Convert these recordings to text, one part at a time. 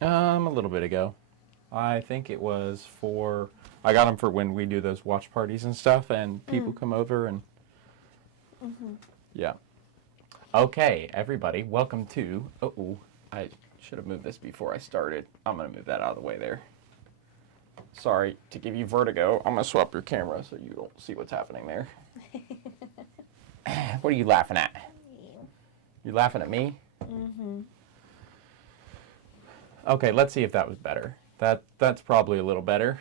A little bit ago. I think it was for. I got them for when we do those watch parties and stuff, and people come over and. Yeah. Okay, everybody, welcome to. Oh, I should have moved this before I started. I'm gonna move that out of the way there. Sorry to give you vertigo. I'm gonna swap your camera so you don't see what's happening there. What are you laughing at? You laughing at me? Okay, let's see if that was better. That's probably a little better.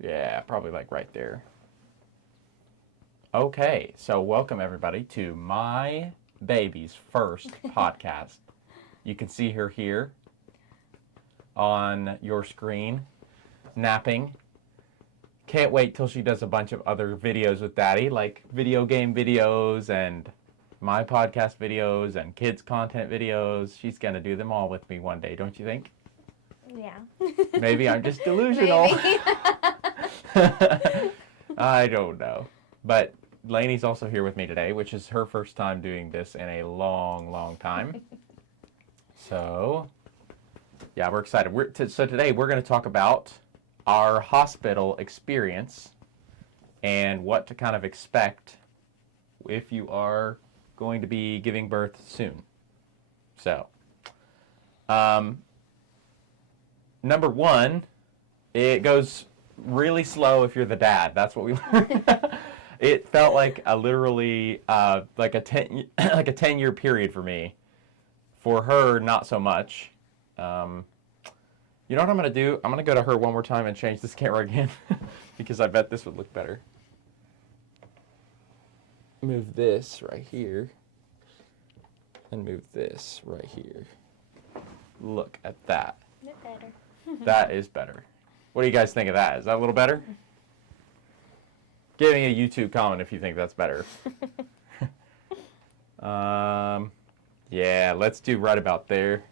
Yeah, probably like right there. Okay, so welcome everybody to my baby's first podcast. You can see her here on your screen, napping. Can't wait till she does a bunch of other videos with Daddy, like video game videos and my podcast videos and kids content videos. She's gonna do them all with me one day, don't you think? Yeah. Maybe I'm just delusional. Maybe. I don't know. But Lainey's also here with me today, which is her first time doing this in a long, long time. So, yeah, we're excited. So today we're going to talk about our hospital experience and what to kind of expect if you are going to be giving birth soon. So, number one, it goes really slow if you're the dad. That's what we learned. It felt like a literally like a 10-year period for me. For her, not so much. You know what I'm gonna do? I'm gonna go to her one more time and change this camera again because I bet this would look better. Move this right here and move this right here. Look at that. Bit better. That is better. What do you guys think of that? Is that a little better? Give me a YouTube comment if you think that's better. Yeah, let's do right about there.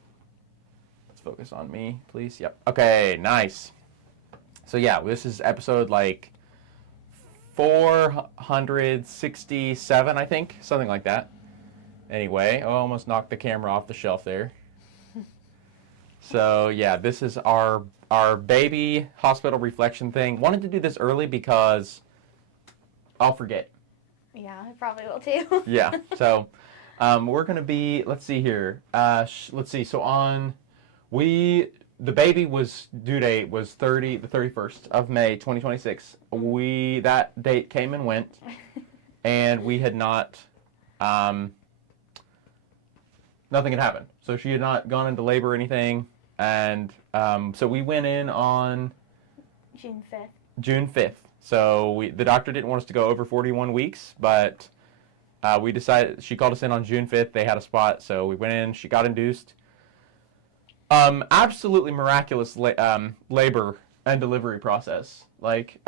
Let's focus on me, please. Yep. Okay, nice. So yeah, this is episode like 467, I think. Something like that. Anyway, I almost knocked the camera off the shelf there. So yeah, this is our baby hospital reflection thing. Wanted to do this early because I'll forget. Yeah, I probably will too. Yeah. So we're gonna be. Let's see here. Let's see. So the baby was due date was the 31st of May 2026. That date came and went, and we had not. Nothing had happened. So she had not gone into labor or anything, and so we went in on June 5th. June 5th. So the doctor didn't want us to go over 41 weeks, but we decided, she called us in on June 5th. They had a spot, so we went in. She got induced. Absolutely miraculous labor and delivery process. Like,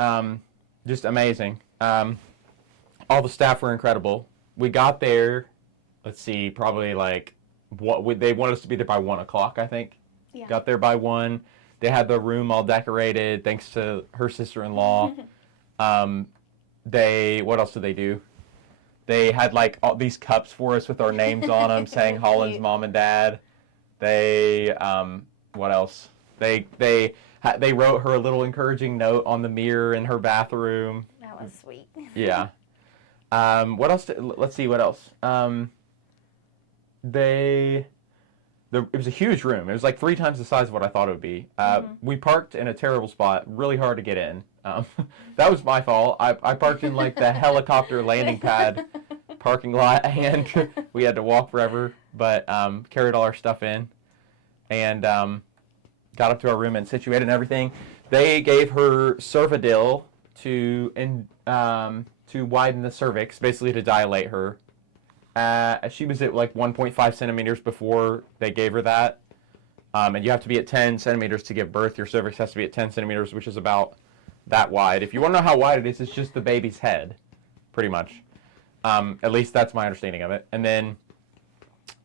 just amazing. All the staff were incredible. We got there, let's see, probably like, they wanted us to be there by 1 o'clock, I think. Yeah. Got there by 1. They had the room all decorated, thanks to her sister-in-law. What else did they do? They had like all these cups for us with our names on them, saying Holland's mom and dad. What else? They wrote her a little encouraging note on the mirror in her bathroom. That was sweet. Yeah. What else? Let's see. What else? It was a huge room. It was like 3 times the size of what I thought it would be. We parked in a terrible spot, really hard to get in. That was my fault. I parked in like the helicopter landing pad parking lot, and we had to walk forever, but carried all our stuff in, and got up to our room and situated and everything. They gave her Cervidil to widen the cervix, basically to dilate her. She was at like 1.5 centimeters before they gave her that. And you have to be at 10 centimeters to give birth. Your cervix has to be at 10 centimeters, which is about that wide. If you want to know how wide it is, it's just the baby's head, pretty much. At least that's my understanding of it. And then,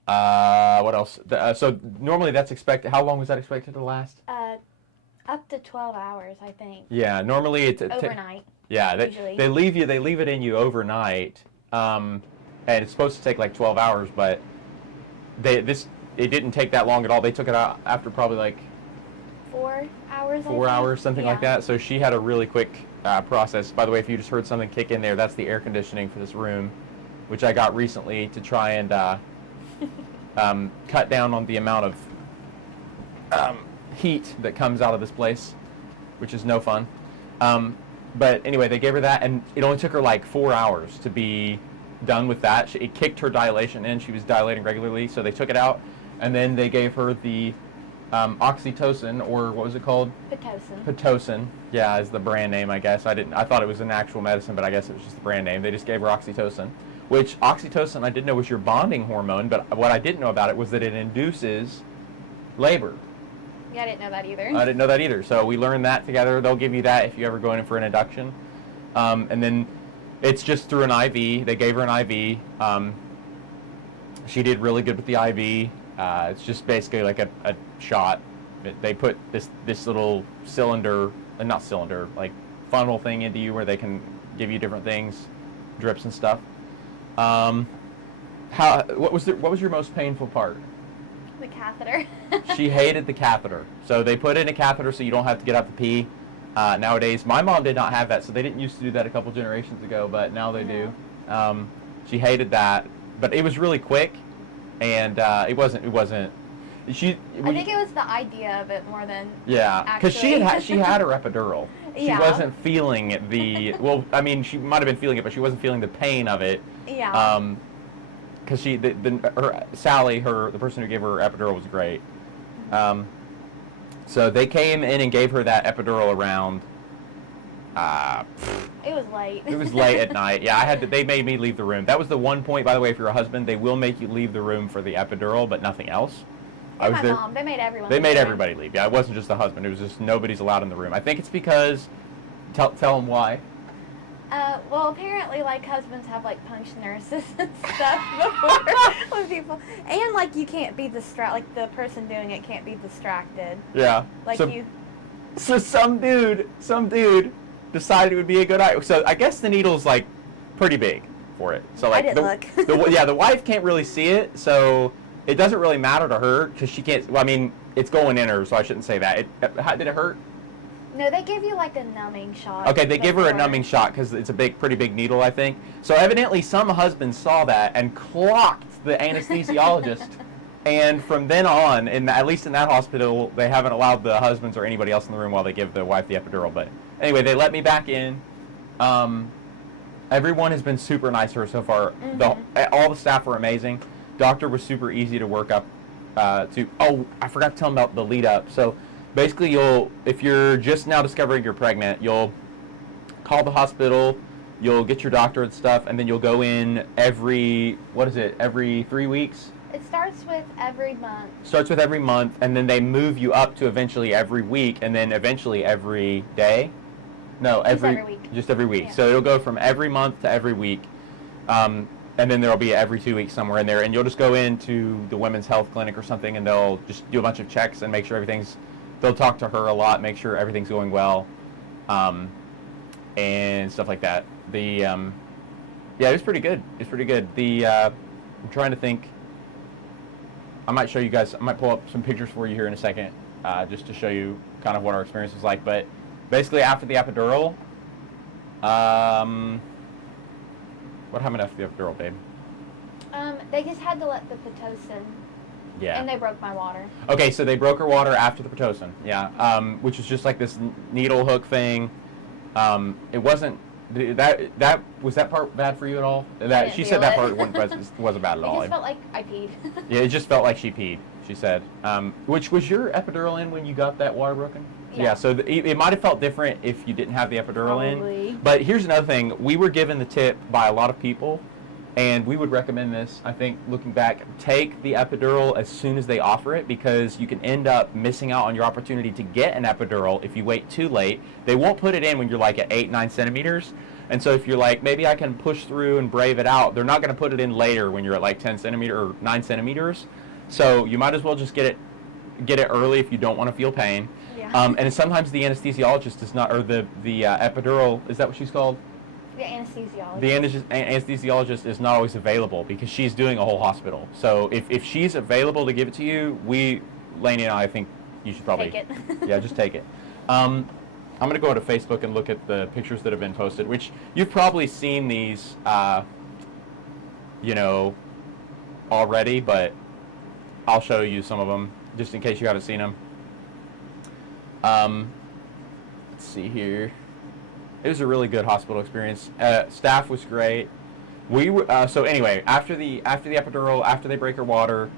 what else? So normally that's expected. How long was that expected to last? Up to 12 hours, I think. Yeah, normally it's overnight. Yeah, they leave it in you overnight. And it's supposed to take like 12 hours, but it didn't take that long at all. They took it out after probably like 4 hours. 4 hours, something like that. So she had a really quick process. By the way, if you just heard something kick in there, that's the air conditioning for this room, which I got recently to try and cut down on the amount of heat that comes out of this place, which is no fun. But anyway, they gave her that, and it only took her like 4 hours to be done with that. It kicked her dilation in. She was dilating regularly, so they took it out, and then they gave her the oxytocin, or what was it called? Pitocin. Pitocin, yeah, is the brand name, I guess. I thought it was an actual medicine, but I guess it was just the brand name. They just gave her oxytocin, which oxytocin I didn't know was your bonding hormone, but what I didn't know about it was that it induces labor. Yeah, I didn't know that either. I didn't know that either. So we learned that together. They'll give you that if you ever go in for an induction. And then it's just through an IV. They gave her an IV. She did really good with the IV. It's just basically like a shot. They put this little cylinder, not cylinder, like funnel thing into you where they can give you different things, drips and stuff. What was your most painful part? The catheter. She hated the catheter. So they put in a catheter so you don't have to get up to pee. Nowadays, my mom did not have that, so they didn't used to do that a couple generations ago, but now they do. She hated that, but it was really quick, and it wasn't. I think it was the idea of it more than because she had her epidural. She Yeah. wasn't feeling the well. I mean, she might have been feeling it, but she wasn't feeling the pain of it. Yeah. Because Sally, the person who gave her epidural, was great. So they came in and gave her that epidural around. It was late. It was late at night. Yeah, they made me leave the room. That was the one point, by the way, if you're a husband, they will make you leave the room for the epidural, but nothing else. And my mom, they made everyone. They made everybody leave. Yeah, it wasn't just the husband. It was just nobody's allowed in the room. I think it's because. Tell them why. Well, apparently, like, husbands have, like, punched nurses and stuff before with people. And, like, you can't be like, the person doing it can't be distracted. Yeah. Like, So some dude decided it would be a good idea. So I guess the needle's, like, pretty big for it. So, like, I didn't look. the wife can't really see it, so it doesn't really matter to her because she can't, well, I mean, it's going in her, so I shouldn't say that. Did it hurt? No, they give you like a numbing shot. Okay, they give her a numbing shot because it's a pretty big needle, I think. So evidently some husbands saw that and clocked the anesthesiologist. And from then on, at least in that hospital, they haven't allowed the husbands or anybody else in the room while they give the wife the epidural. But anyway, they let me back in. Everyone has been super nice to her so far. Mm-hmm. All the staff were amazing. Doctor was super easy to work up to. Oh, I forgot to tell them about the lead up. So basically, if you're just now discovering you're pregnant, you'll call the hospital, you'll get your doctor and stuff, and then you'll go in every 3 weeks? It starts with every month. Starts with every month, and then they move you up to eventually every week, and then eventually every day? No, every week. Just every week. Yeah. So it'll go from every month to every week. And then there'll be every 2 weeks somewhere in there, and you'll just go into the women's health clinic or something, and they'll just do a bunch of checks and make sure they'll talk to her a lot, make sure everything's going well, and stuff like that. It was pretty good. It's pretty good. I'm trying to think. I might show you guys. I might pull up some pictures for you here in a second, just to show you kind of what our experience was like. But basically, after the epidural, what happened after the epidural, babe? They just had to let the Pitocin. Yeah. And they broke my water. Okay, so they broke her water after the Pitocin. Yeah. Which is just like this needle hook thing. It wasn't. Was that part bad for you at all? She said that part wasn't bad at all. It just felt like I peed. Yeah, it just felt like she peed. She said. Which was your epidural in when you got that water broken? Yeah. So it might have felt different if you didn't have the epidural Probably. in. But here's another thing: we were given the tip by a lot of people, and we would recommend this. I think looking back, take the epidural as soon as they offer it, because you can end up missing out on your opportunity to get an epidural if you wait too late. They won't put it in when you're like at 8-9 centimeters. And so if you're like, maybe I can push through and brave it out, they're not going to put it in later when you're at like 10 centimeters or 9 centimeters. So you might as well just get it early if you don't want to feel pain. Yeah. And sometimes the anesthesiologist does not, or the epidural, is that what she's called? The anesthesiologist. The anesthesiologist is not always available because she's doing a whole hospital. So if she's available to give it to you, Lainey and I think you should probably take it. Yeah, just take it. I'm going to go to Facebook and look at the pictures that have been posted, which you've probably seen these, already, but I'll show you some of them just in case you haven't seen them. Let's see here. It was a really good hospital experience. Staff was great. We were, so anyway, after the epidural, after they break her water,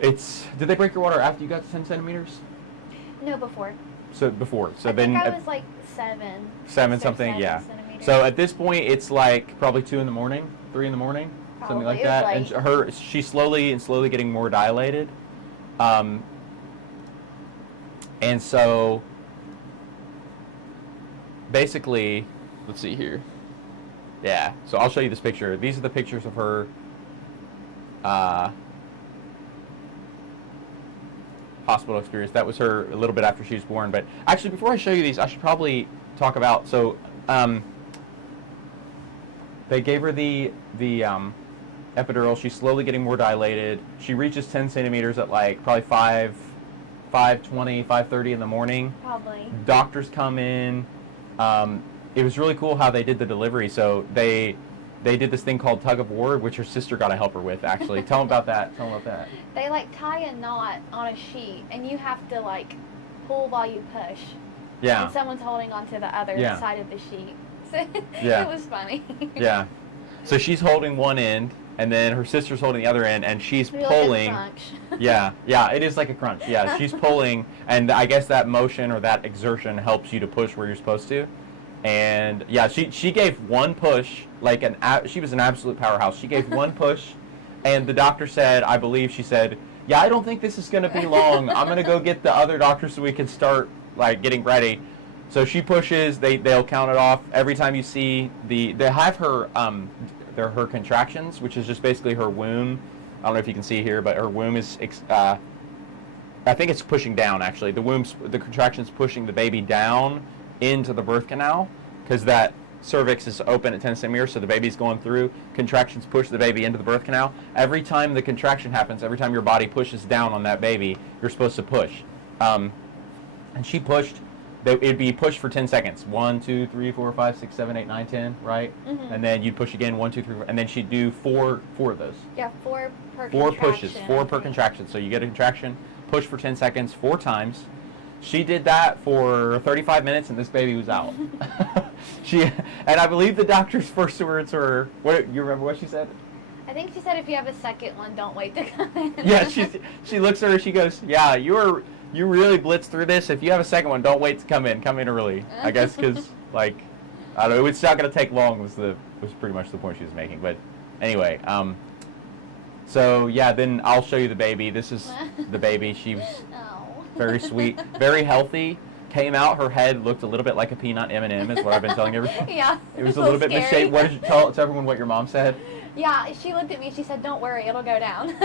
did they break your water after you got to 10 centimeters? No, before. So before. So I then think I was like 7. 7 something, yeah. Centimeters. So at this point, it's like probably 2 in the morning, 3 in the morning, something like that. And she's slowly getting more dilated. And so basically, let's see here. Yeah, so I'll show you this picture. These are the pictures of her hospital experience. That was her a little bit after she was born. But actually, before I show you these, I should probably talk about, so they gave her the epidural. She's slowly getting more dilated. She reaches 10 centimeters at like probably 5:20, 5:30 in the morning. Probably. Doctors come in. It was really cool how they did the delivery. So they did this thing called tug of war, which her sister got to help her with, actually. Tell them about that. They like tie a knot on a sheet, and you have to like pull while you push. Yeah. And someone's holding onto the other side of the sheet. So Yeah. It was funny. Yeah. So she's holding one end, and then her sister's holding the other end, and she's Really pulling. crunch. Yeah, it is like a crunch. Yeah, she's pulling, and I guess that motion or that exertion helps you to push where you're supposed to. And yeah, she gave one push, she was an absolute powerhouse. She gave one push, and the doctor said, I believe she said, yeah, I don't think this is going to be long. I'm going to go get the other doctor so we can start like getting ready. So she pushes. They'll count it off every time you see they have her they're her contractions, which is just basically her womb. I don't know if you can see here, but her womb is I think it's pushing down actually. The contractions pushing the baby down into the birth canal because that cervix is open at 10 centimeters, so the baby's going through. Contractions push the baby into the birth canal. Every time the contraction happens, every time your body pushes down on that baby, you're supposed to push. And she pushed. It'd be pushed for 10 seconds. 1, 2, 3, 4, 5, 6, 7, 8, 9, 10, right? Mm-hmm. And then you'd push again, 1, 2, 3, 4, and then she'd do four of those. Yeah, 4 per 4 contraction. pushes, 4 per contraction. So you get a contraction, push for 10 seconds, 4 times. She did that for 35 minutes, and this baby was out. And I believe the doctor's first words were, what, you remember what she said? I think she said if you have a second one, don't wait to come in. Yeah, she looks at her, she goes, yeah, you really blitzed through this. If you have a second one, don't wait to come in early. I guess because, like, I don't know, it's not going to take long was pretty much the point she was making. But anyway, so yeah, then I'll show you the baby. This is the baby. She was very sweet, very healthy. Came out, her head looked a little bit like a peanut M&M, is what I've been telling everyone. Yeah. It was a little bit misshapen. What did you tell everyone what your mom said? Yeah, she looked at me. She said, "Don't worry, it'll go down."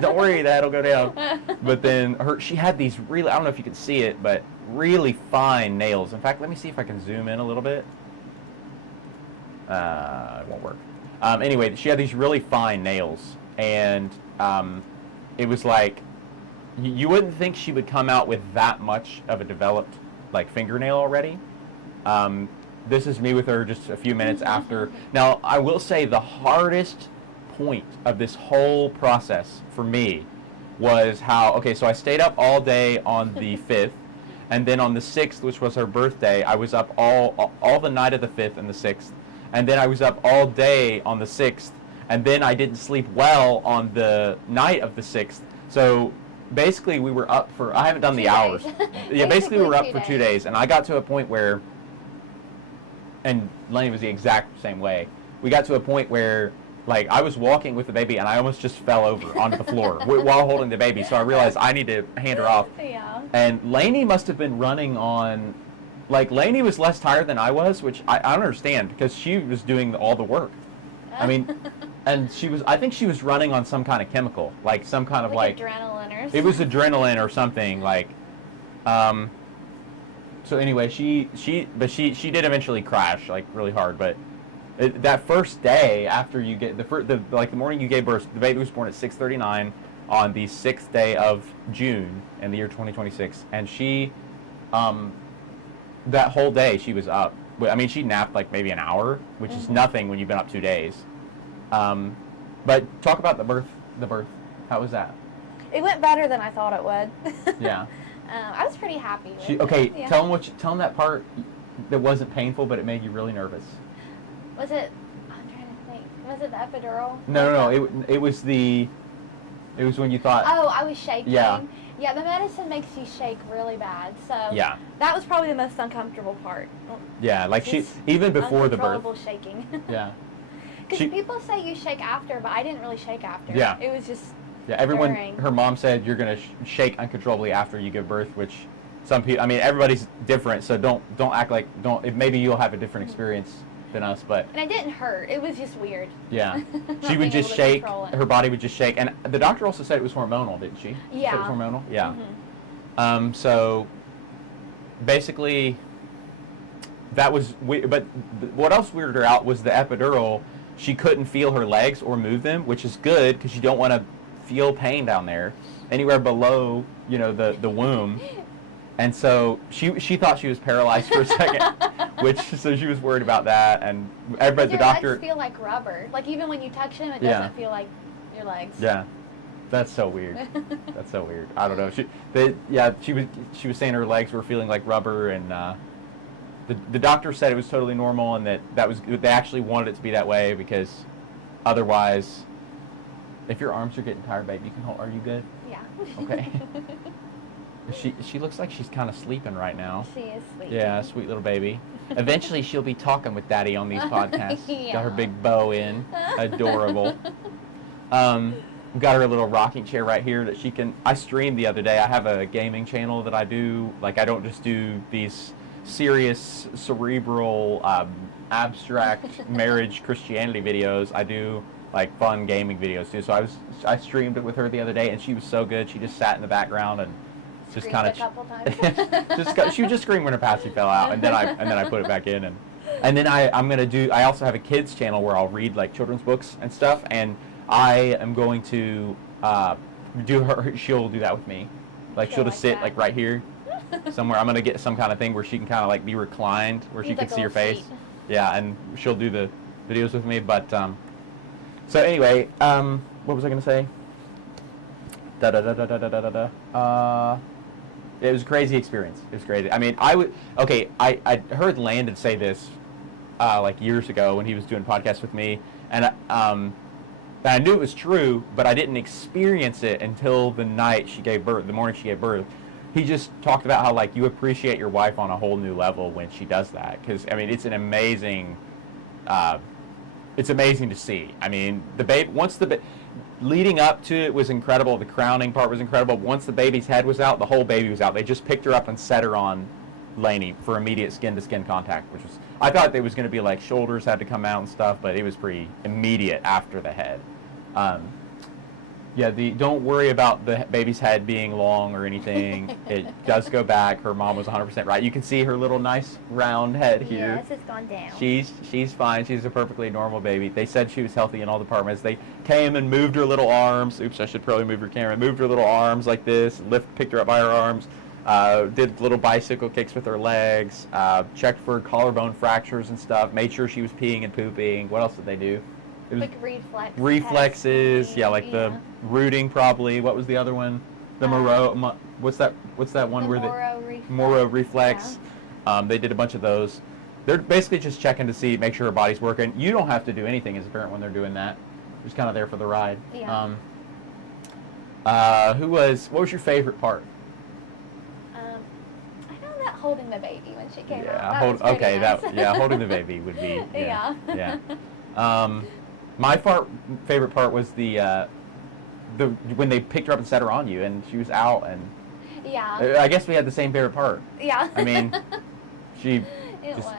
Don't worry, that'll go down. But then she had these really, I don't know if you can see it, but really fine nails. In fact, let me see if I can zoom in a little bit. It won't work. Anyway, she had these really fine nails, and it was like you wouldn't think she would come out with that much of a developed like fingernail already. This is me with her just a few minutes after. Now, I will say the hardest point of this whole process for me was so I stayed up all day on the 5th, and then on the 6th, which was her birthday, I was up all the night of the 5th and the 6th, and then I was up all day on the 6th, and then I didn't sleep well on the night of the 6th. So basically we were up for, I haven't done the hours. Yeah, basically we were up for 2 days, and I got to a point where, and Lenny was the exact same way. We got to a point where, like, I was walking with the baby and I almost just fell over onto the floor while holding the baby. So I realized I need to hand her off. Yeah. And Lainey must have been running on, like, Lainey was less tired than I was, which I don't understand because she was doing all the work. I mean, and I think she was running on some kind of chemical, like some kind of like adrenaline or something. It was adrenaline or something, like, So anyway, she did eventually crash like really hard, but that first day after you get the morning you gave birth, the baby was born at 6:39 on the 6th day of June in the year 2026, and she, that whole day she was up. I mean, she napped like maybe an hour, which is nothing when you've been up 2 days. But talk about the birth. The birth. How was that? It went better than I thought it would. Yeah. I was pretty happy with it. Okay, Yeah. tell them that part that wasn't painful, but it made you really nervous. Was it? I'm trying to think. Was it the epidural? No. It was when you thought. Oh, I was shaking. Yeah. Yeah, the medicine makes you shake really bad, so Yeah. that was probably the most uncomfortable part. Yeah, like she Just even before the birth. uncontrollable shaking. Yeah. Because people say you shake after, but I didn't really shake after. Yeah. It was just. Yeah, everyone. During. Her mom said you're gonna shake uncontrollably after you give birth, which some people. I mean, everybody's different, so don't act like maybe you'll have a different experience than us, but And it didn't hurt. It was just weird. yeah, Not she would being just able to shake. control it. Her body would just shake, and the doctor also said it was hormonal, didn't she? She said Yeah. it was hormonal. Yeah. Mhm. So basically, that was but what else weirded her out was the epidural. She couldn't feel her legs or move them, which is good because you don't want to feel pain down there anywhere below, the womb. And so she thought she was paralyzed for a second, so she was worried about that. And everybody, the doctor. Your legs feel like rubber. Like even when you touch them, it Yeah. doesn't feel like your legs. Yeah, that's so weird. That's so weird. I don't know. She was saying her legs were feeling like rubber, and the doctor said it was totally normal, and that was they actually wanted it to be that way because otherwise, if your arms are getting tired, babe, you can hold. Are you good? Yeah. Okay. She looks like she's kind of sleeping right now. She is sweet. Yeah, sweet little baby. Eventually, she'll be talking with Daddy on these podcasts. Yeah. Got her big bow in. Adorable. We've got her little rocking chair right here that she can. I streamed the other day. I have a gaming channel that I do. Like, I don't just do these serious, cerebral, abstract marriage Christianity videos. I do like fun gaming videos too. So I streamed it with her the other day, and she was so good. She just sat in the background and just kind of a couple times. she would just scream when her passy fell out, and then I put it back in, and then I'm gonna do. I also have a kids channel where I'll read like children's books and stuff, and I am going to do her. She'll do that with me, like she'll just sit that. like right here somewhere. I'm gonna get some kind of thing where she can kind of like be reclined, where she Need can like see a her face. seat. Yeah, and she'll do the videos with me. But so anyway, what was I gonna say? Da da da da da da da da. It was a crazy experience. It was crazy. I mean, I heard Landon say this like years ago when he was doing podcasts with me, and I knew it was true, but I didn't experience it until the night she gave birth, the morning she gave birth. He just talked about how like you appreciate your wife on a whole new level when she does that, because I mean it's an amazing, it's amazing to see. I mean the baby leading up to it was incredible. The crowning part was incredible. Once the baby's head was out, the whole baby was out. They just picked her up and set her on Lainey for immediate skin-to-skin contact, which was, I thought there was going to be like shoulders had to come out and stuff, but it was pretty immediate after the head. Don't worry about the baby's head being long or anything. It does go back. Her mom was 100% right. You can see her little nice round head here. Yes, it's gone down. She's fine. She's a perfectly normal baby. They said she was healthy in all departments. They came and moved her little arms. Oops, I should probably move her camera. Moved her little arms like this. Picked her up by her arms. Did little bicycle kicks with her legs. Checked for collarbone fractures and stuff. Made sure she was peeing and pooping. What else did they do? It was Like reflexes. testing, Yeah, like the rooting probably. What was the other one? The Moro. What's that one where Moro reflex? Yeah. They did a bunch of those. They're basically just checking to make sure her body's working. You don't have to do anything as a parent when they're doing that. You're just kind of there for the ride. Yeah. What was your favorite part? I found that holding the baby when she came out. Yeah, That was pretty nice. holding the baby would be. Yeah. Yeah. My favorite part was the when they picked her up and set her on you, and she was out, and Yeah. I guess we had the same favorite part. Yeah. I mean, It just- was.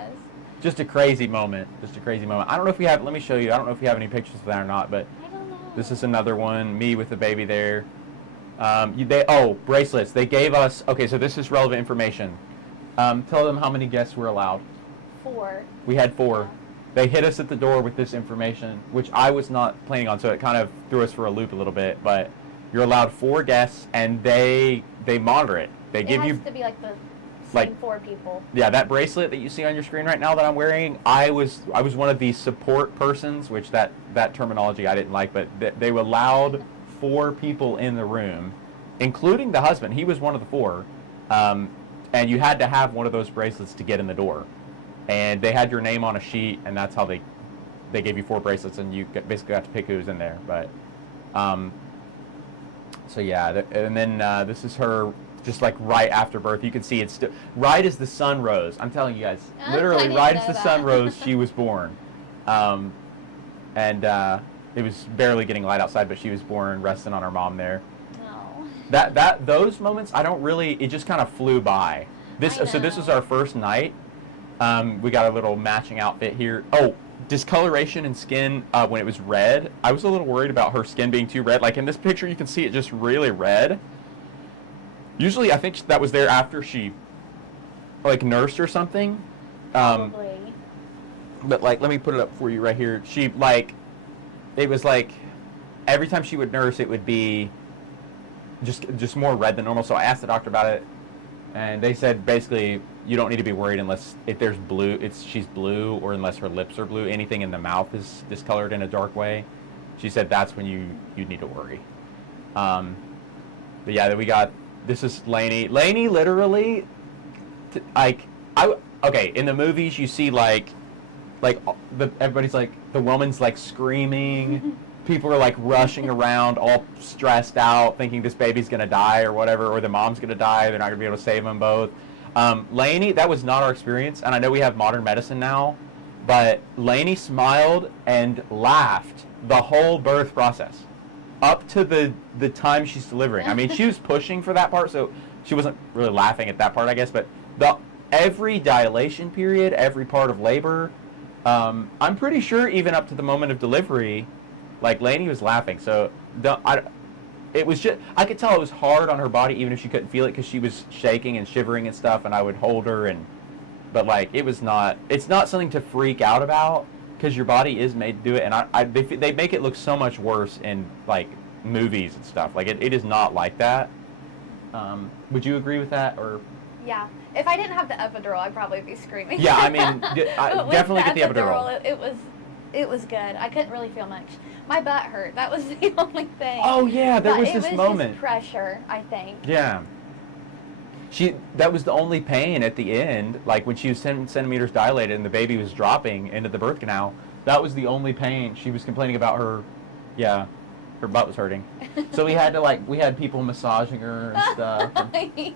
just a crazy moment. Just a crazy moment. I don't know if we have. Let me show you. I don't know if we have any pictures of that or not, but I don't know. this is another one. Me with the baby there. Bracelets. They gave us. Okay, so this is relevant information. Tell them how many guests were allowed. 4. We had 4. Yeah. They hit us at the door with this information, which I was not planning on, so it kind of threw us for a loop a little bit. But you're allowed 4 guests, and they monitor it. They give it you has to be like the same like 4 people. Yeah, that bracelet that you see on your screen right now that I'm wearing. I was one of the support persons, which that terminology I didn't like, but they allowed 4 people in the room, including the husband. He was one of the 4, and you had to have one of those bracelets to get in the door. And they had your name on a sheet, and that's how they gave you 4 bracelets, and you basically got to pick who was in there. But so yeah, and then this is her just like right after birth. You can see it's still right as the sun rose. I'm telling you guys, literally right as the sun rose, she was born. And it was barely getting light outside, but she was born resting on her mom there. No. Those moments, I don't really. It just kind of flew by. So this was our first night. We got a little matching outfit here. Oh, discoloration in skin when it was red. I was a little worried about her skin being too red. Like in this picture, you can see it just really red. Usually, I think that was there after she, like, nursed or something. Probably. But like, let me put it up for you right here. She like, it was like, every time she would nurse, it would be just more red than normal. So I asked the doctor about it, and they said basically you don't need to be worried unless if there's blue, she's blue, or unless her lips are blue. Anything in the mouth is discolored in a dark way. She said that's when you need to worry. But yeah, then we got. This is Lainey. Lainey literally, okay, in the movies you see everybody's like, the woman's like screaming, people are like rushing around all stressed out thinking this baby's gonna die or whatever, or the mom's gonna die, they're not gonna be able to save them both. Lainey, that was not our experience, and I know we have modern medicine now, but Lainey smiled and laughed the whole birth process. Up to the time she's delivering. I mean, she was pushing for that part, so she wasn't really laughing at that part, I guess. But every dilation period, every part of labor, I'm pretty sure even up to the moment of delivery, like Lainey was laughing. So it was just, I could tell it was hard on her body, even if she couldn't feel it, because she was shaking and shivering and stuff. And I would hold her, but like it's not something to freak out about. Because your body is made to do it, and they make it look so much worse in like movies and stuff. Like it is not like that. Would you agree with that, or? Yeah. If I didn't have the epidural, I'd probably be screaming. Yeah, I mean, definitely get the epidural. It was good. I couldn't really feel much. My butt hurt. That was the only thing. Oh yeah, there was this moment. It was just pressure, I think. Yeah. That was the only pain at the end, like when she was 10 centimeters dilated and the baby was dropping into the birth canal. That was the only pain. She was complaining about her butt was hurting. So we had people massaging her and stuff.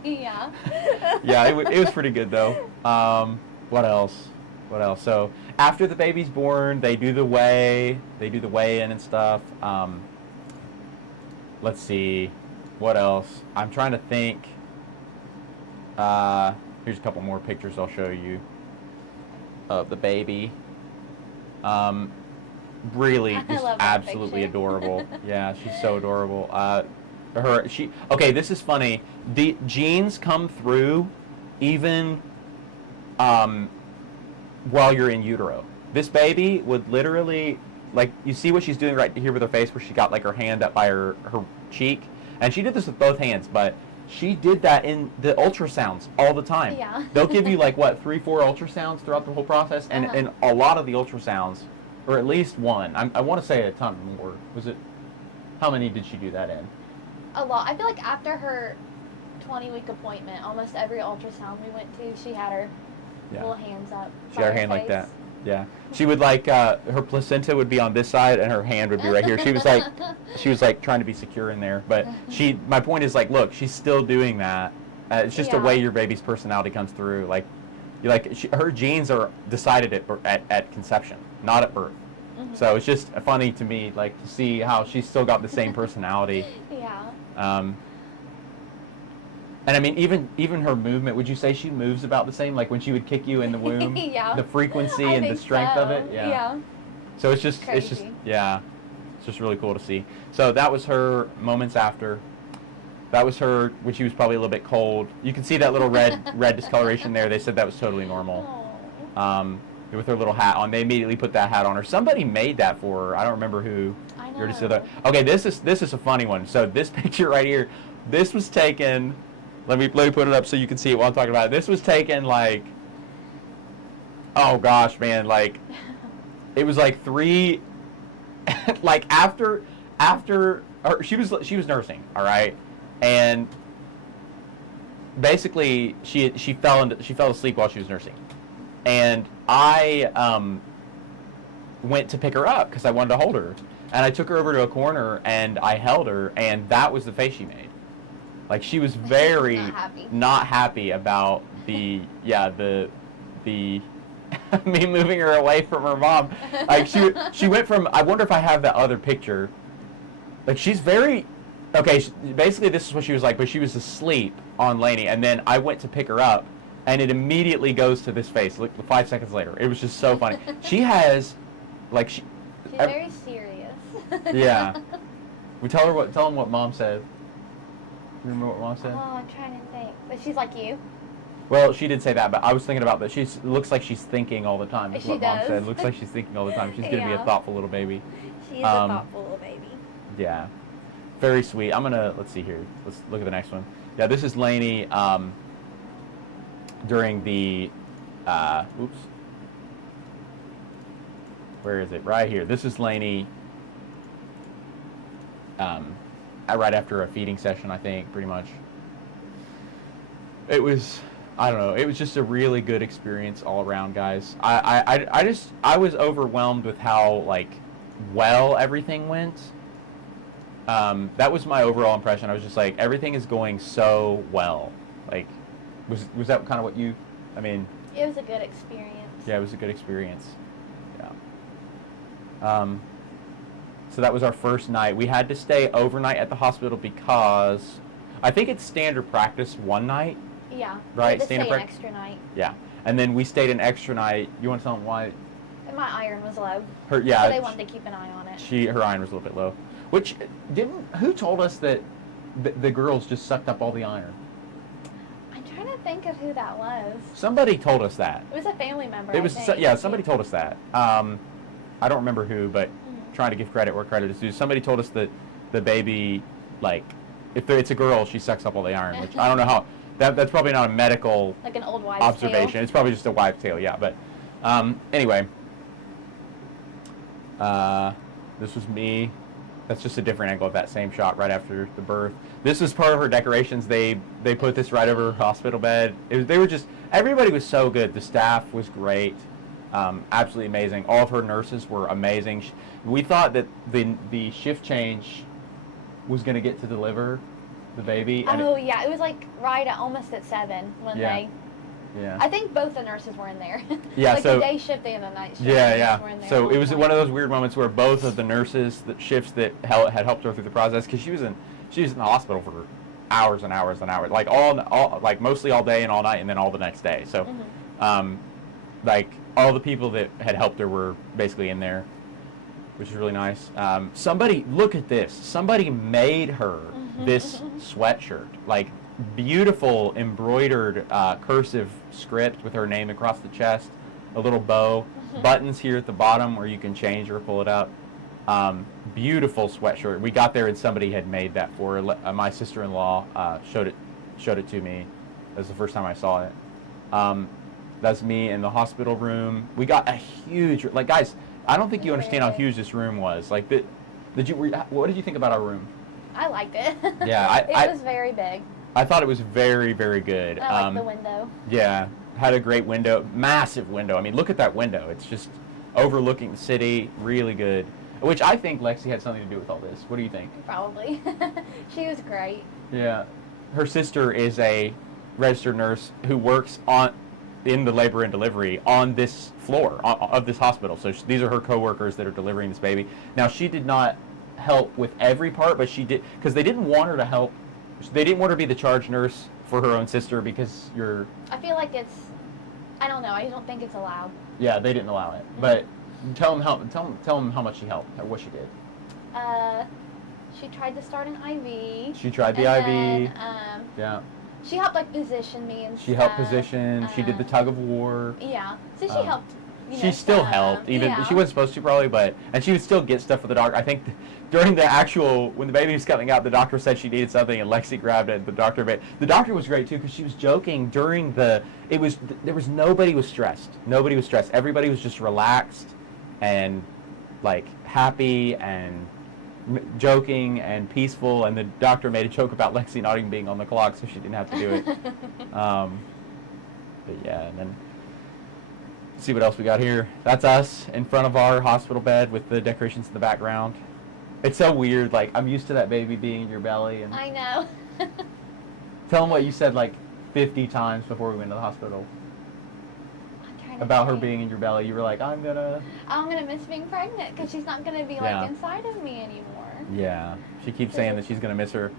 Yeah. Yeah, it was pretty good though. What else? So after the baby's born, they do the weigh-in and stuff. Let's see, what else? I'm trying to think. Here's a couple more pictures I'll show you of the baby. Really just absolutely adorable. Yeah, she's so adorable. Okay, this is funny. The genes come through even while you're in utero. This baby would literally, like, you see what she's doing right here with her face, where she got like her hand up by her cheek, and she did this with both hands, but she did that in the ultrasounds all the time. Yeah. They'll give you like 3-4 ultrasounds throughout the whole process, and and a lot of the ultrasounds, or at least one. I want to say a ton more. Was it? How many did she do that in? A lot. I feel like after her 20-week appointment, almost every ultrasound we went to, she had her little hands up. She had her hand like that. Yeah. She would like her placenta would be on this side and her hand would be right here. She was like trying to be secure in there. But my point is, like, look, she's still doing that. It's just a way your baby's personality comes through. Like, her genes are decided at conception, not at birth. Mm-hmm. So it's just funny to me, like, to see how she's still got the same personality. Yeah. And I mean, even her movement, would you say she moves about the same? Like when she would kick you in the womb? Yeah. The frequency and the strength of it? Yeah. So it's just, Crazy. It's just really cool to see. So that was her moments after. That was her when she was probably a little bit cold. You can see that little red discoloration there. They said that was totally normal. With her little hat on. They immediately put that hat on her. Somebody made that for her. I don't remember who. I You already said know. that. Okay, this is a funny one. So this picture right here, this was taken. Let me put it up so you can see it while I'm talking about it. This was taken like, oh gosh, man, like it was like three, like after, or she was nursing, all right, and basically she fell asleep while she was nursing, and I went to pick her up because I wanted to hold her, and I took her over to a corner and I held her, and that was the face she made. Like she was very not happy about the me moving her away from her mom. Like she went from, I wonder if I have that other picture. Like she's very okay. Basically, this is what she was like, but she was asleep on Lainey, and then I went to pick her up, and it immediately goes to this face. Look, 5 seconds later, it was just so funny. She has, like She's very serious. Yeah. We tell them what mom said. You remember what mom said? Oh, I'm trying to think. But she's like you. Well, she did say that, but I was thinking about that. She looks like she's thinking all the time. Is She what mom does. said. Looks like she's thinking all the time. She's gonna be a Yeah. thoughtful little baby. She's a thoughtful little baby. Yeah, very sweet. Let's see here. Let's look at the next one. Yeah, this is Lainey during the, oops. Where is it? Right here. This is Lainey right after a feeding session, I think, pretty much. It was, I don't know, it was just a really good experience all around, guys. I was overwhelmed with how, like, well everything went. That was my overall impression. I was just like, everything is going so well. Like, was that kind of what you, I mean... It was a good experience. Yeah, it was a good experience. Yeah. So that was our first night. We had to stay overnight at the hospital because I think it's standard practice one night. Yeah. Right, We had to standard stay an prac- extra night. Yeah. And then we stayed an extra night. You want to tell them why? And my iron was low. Her, yeah. So they wanted to keep an eye on it. Her iron was a little bit low. Which, who told us that the girls just sucked up all the iron? I'm trying to think of who that was. Somebody told us that. It was a family member. It was, I think. yeah, somebody told us that. I don't remember who, but trying to give credit where credit is due. Somebody told us that the baby, like, if it's a girl, she sucks up all the iron, which I don't know how, that's probably not a medical Like an old wives' observation. tale. It's probably just a wives' tale, yeah. But anyway, this was me. That's just a different angle of that same shot right after the birth. This is part of her decorations. They put this right over her hospital bed. Everybody was so good. The staff was great. Absolutely amazing. All of her nurses were amazing. We thought that the shift change was going to get to deliver the baby. And Oh, yeah. It was like almost at 7 when Yeah. Yeah. I think both the nurses were in there. Yeah, like so- the day shift and the night shift. Yeah, the yeah. nurses were in there So all it the was time. one of those weird moments where both of the nurses, the shifts that had helped her through the process, because she was in the hospital for hours and hours and hours, like like mostly all day and all night, and then all the next day. So, like all the people that had helped her were basically in there, which is really nice. Somebody, look at this. Somebody made her this sweatshirt, like beautiful embroidered cursive script with her name across the chest, a little bow, buttons here at the bottom where you can change or pull it up. Beautiful sweatshirt. We got there and somebody had made that for her. My sister-in-law showed it to me. That was the first time I saw it. That's me in the hospital room. We got a huge, like, guys, I don't think you understand how huge this room was. Like, what did you think about our room? I liked it. Yeah, it was very big. I thought it was very, very good. I liked the window. Yeah, had a great window, massive window. I mean, look at that window. It's just overlooking the city, really good. Which I think Lexi had something to do with all this. What do you think? Probably. She was great. Yeah, her sister is a registered nurse who works in the labor and delivery on this floor of this hospital. So these are her coworkers that are delivering this baby. Now, she did not help with every part, but she did, because they didn't want her to help. They didn't want her to be the charge nurse for her own sister because I feel like I don't know. I don't think it's allowed. Yeah, they didn't allow it. But tell them how much she helped or what she did. She tried to start an IV. She tried the and IV. Then, Yeah. she helped like position me and She stuff. helped position. She did the tug of war. Yeah. So she Um, helped. She still helped, even she wasn't supposed to probably, and she would still get stuff for the doctor. I think during the actual when the baby was coming out, the doctor said she needed something, and Lexi grabbed it. And the doctor was great too because she was joking during there was nobody was stressed. Nobody was stressed. Everybody was just relaxed, and like happy and joking and peaceful. And the doctor made a joke about Lexi not even being on the clock, so she didn't have to do it. But yeah, and then. See what else we got here. That's us in front of our hospital bed with the decorations in the background. It's so weird. Like, I'm used to that baby being in your belly. And I know. tell them what you said like 50 times before we went to the hospital about her being in your belly. You were like, I'm gonna miss being pregnant because she's not gonna be Yeah. like inside of me anymore. Yeah. She keeps saying that she's gonna miss her,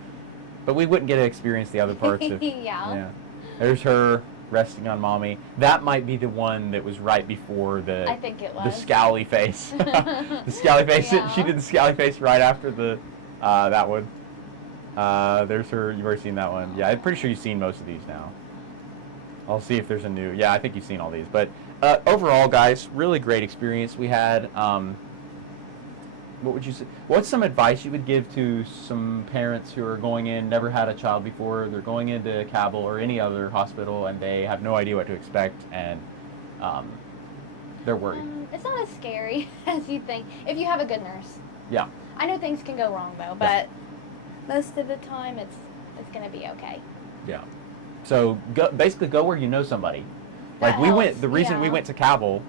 but we wouldn't get to experience the other parts of. Yeah. There's her resting on mommy. That might be the one that was right before I think it was. the scowly face. The scowly face. Yeah. She did the scowly face right after the that one. There's her. You've already seen that one. Yeah, I'm pretty sure you've seen most of these now. I'll see if there's a new. Yeah, I think you've seen all these. But overall, guys, really great experience we had. What would you say? What's some advice you would give to some parents who are going in, never had a child before, they're going into Cabell or any other hospital, and they have no idea what to expect, and they're worried? It's not as scary as you think if you have a good nurse. Yeah. I know things can go wrong though, but most of the time it's gonna be okay. Yeah. So basically go where you know somebody. Like That we went. helps, The reason yeah. we went to Cabell.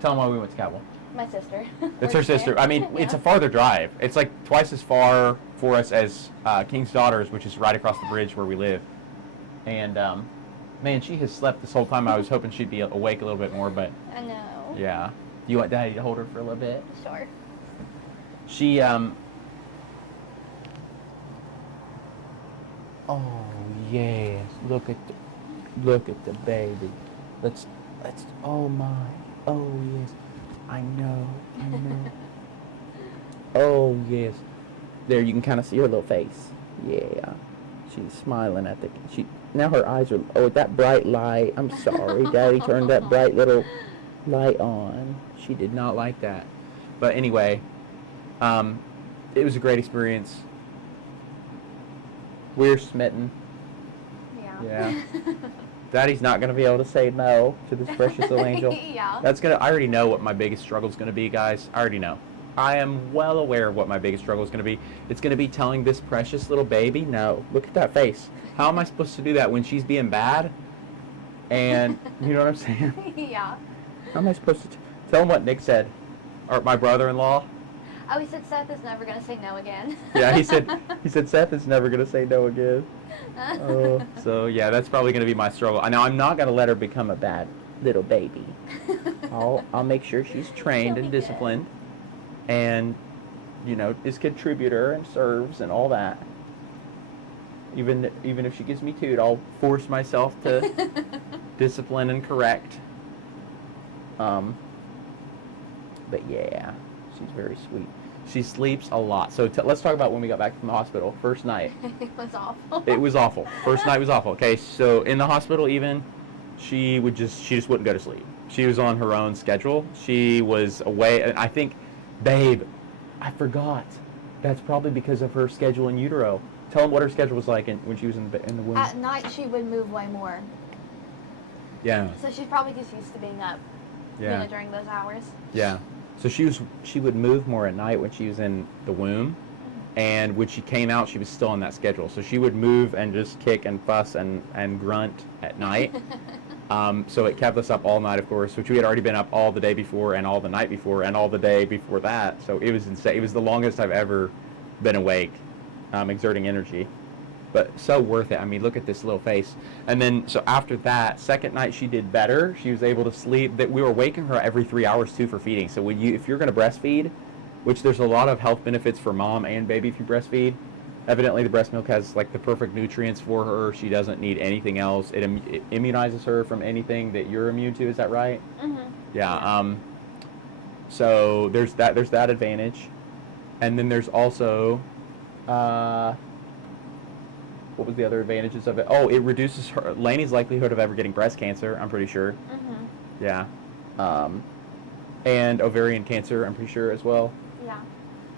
Tell them why we went to Cabell. My sister. It's her sister. I mean, it's a Yeah. farther drive. It's like twice as far for us as King's Daughters, which is right across the bridge where we live. And man, she has slept this whole time. I was hoping she'd be awake a little bit more, but I know. yeah. Do you want Daddy to hold her for a little bit? Sure. She Oh yes, look at the baby. Let's oh my. Oh yes. I know. Oh yes. There you can kind of see her little face. Yeah. She's smiling at now her eyes are that bright light. I'm sorry. Daddy turned that bright little light on. She did not like that. But anyway, it was a great experience. We're smitten. Yeah. Daddy's not going to be able to say no to this precious little angel. Yeah. I already know what my biggest struggle is going to be, guys. I already know. I am well aware of what my biggest struggle is going to be. It's going to be telling this precious little baby, no. Look at that face. How am I supposed to do that when she's being bad? And, you know what I'm saying? Yeah. How am I supposed to tell him what Nick said? Or my brother-in-law? Oh, he said Seth is never gonna say no again. Yeah, he said Seth is never going to say no again. So yeah, that's probably going to be my struggle. Now I'm not going to let her become a bad little baby. I'll make sure she's trained She'll and be disciplined, and is a contributor and serves and all that. Even if she gives me toot, I'll force myself to discipline and correct. But yeah, she's very sweet. She sleeps a lot. So let's talk about when we got back from the hospital. First night. It was awful. It was awful. First night was awful. Okay, so in the hospital even, she just wouldn't go to sleep. She was on her own schedule. She was away. And I think, babe, I forgot. That's probably because of her schedule in utero. Tell them what her schedule was like when she was in the womb. At night she would move way more. Yeah. So she's probably just used to being up. Yeah. During those hours. Yeah. So she would move more at night when she was in the womb, and when she came out, she was still on that schedule. So she would move and just kick and fuss and grunt at night. So it kept us up all night, of course, which we had already been up all the day before and all the night before and all the day before that. So it was insane. It was the longest I've ever been awake, exerting energy. But so worth it. I mean, look at this little face. And then, so after that, second night she did better. She was able to sleep. That we were waking her every 3 hours too for feeding. So if you're going to breastfeed, which there's a lot of health benefits for mom and baby if you breastfeed. Evidently, the breast milk has like the perfect nutrients for her. She doesn't need anything else. It immunizes her from anything that you're immune to. Is that right? Mm-hmm. Yeah. So there's that advantage, and then there's also What was the other advantages of it? Oh, it reduces Lainey's likelihood of ever getting breast cancer, I'm pretty sure. Mhm. Yeah. And ovarian cancer, I'm pretty sure as well. Yeah.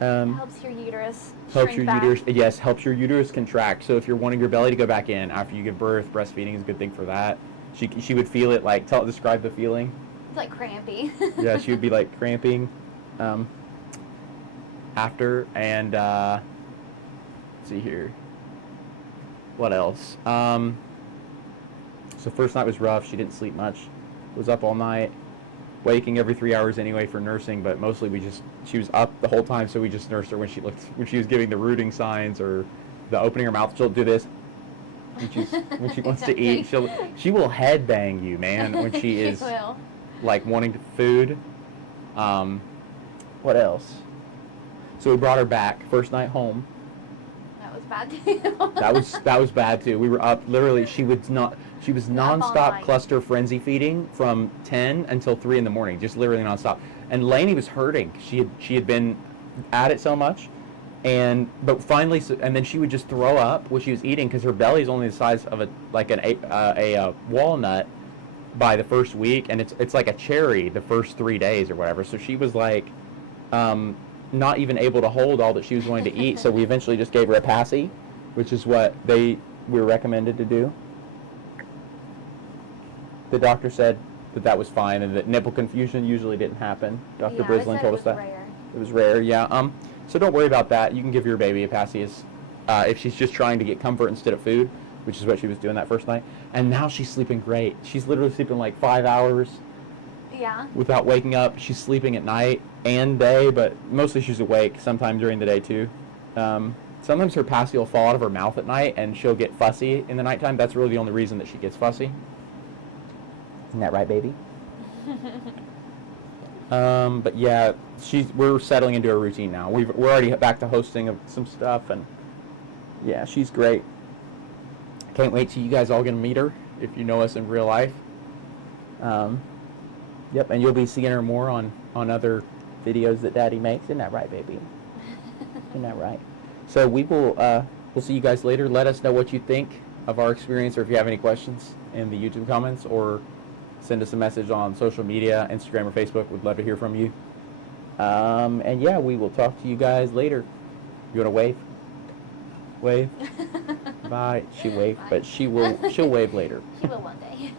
Um, Helps your uterus helps shrink your back. uterus. Yes, helps your uterus contract. So if you're wanting your belly to go back in after you give birth, breastfeeding is a good thing for that. She would feel it like describe the feeling. It's like crampy. Yeah, she would be like cramping um, after. And let's see here. What else? So first night was rough. She didn't sleep much. Was up all night, waking every 3 hours anyway for nursing. But mostly she was up the whole time, so we just nursed her when she was giving the rooting signs or the opening her mouth. She'll do this. When she wants to eat, she will headbang you, man. When she is will. like wanting food. What else? So we brought her back first night home. That was bad too. That was bad too. We were up literally. She was nonstop night. cluster frenzy feeding from 10 until 3 in the morning, just literally nonstop. And Lainey was hurting. She had been at it so much, but finally, and then she would just throw up what she was eating because her belly is only the size of a walnut by the first week, and it's like a cherry the first 3 days or whatever. So she was like, not even able to hold all that she was going to eat. So we eventually just gave her a passy, which is what we were recommended to do. The doctor said that was fine and that nipple confusion usually didn't happen. Dr. Brislin told us that. Rare. It was rare, yeah. So don't worry about that. You can give your baby a passy if she's just trying to get comfort instead of food, which is what she was doing that first night. And now she's sleeping great. She's literally sleeping like 5 hours. Yeah. Without waking up. She's sleeping at night and day, but mostly she's awake sometime during the day too. Sometimes her passy will fall out of her mouth at night and she'll get fussy in the nighttime. That's really the only reason that she gets fussy. Isn't that right, baby? But yeah, we're settling into a routine now. We're already back to hosting of some stuff, and yeah, she's great. Can't wait till you guys all get to meet her if you know us in real life. Yep, and you'll be seeing her more on other videos that Daddy makes. Isn't that right, baby? Isn't that right? So we'll see you guys later. Let us know what you think of our experience, or if you have any questions in the YouTube comments, or send us a message on social media, Instagram or Facebook. We'd love to hear from you. And yeah, we will talk to you guys later. You want to wave? Wave? Bye. She waved, Bye. but she'll wave later. She will one day.